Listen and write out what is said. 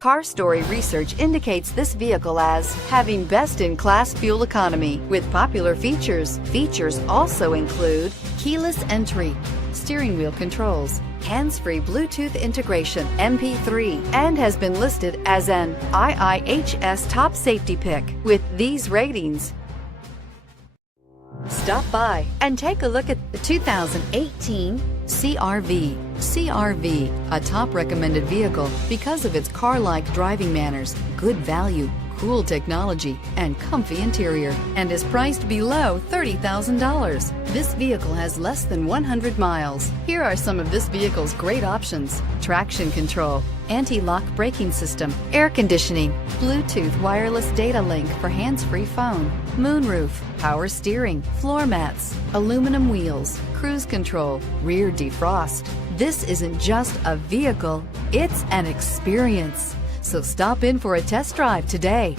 Car Story research indicates this vehicle as having best-in-class fuel economy with popular features. Features also include keyless entry, steering wheel controls, hands-free Bluetooth integration, MP3, and has been listed as an IIHS top safety pick with these ratings. Stop by and take a look at the 2018 CR-V. CR-V, a top recommended vehicle because of its car-like driving manners, good value, cool technology, and comfy interior, and is priced below $30,000. This vehicle has less than 100 miles. Here are some of this vehicle's great options: traction control, anti-lock braking system, air conditioning, Bluetooth wireless data link for hands-free phone, moonroof, power steering, floor mats, aluminum wheels, cruise control, rear defrost. This isn't just a vehicle, it's an experience. So stop in for a test drive today.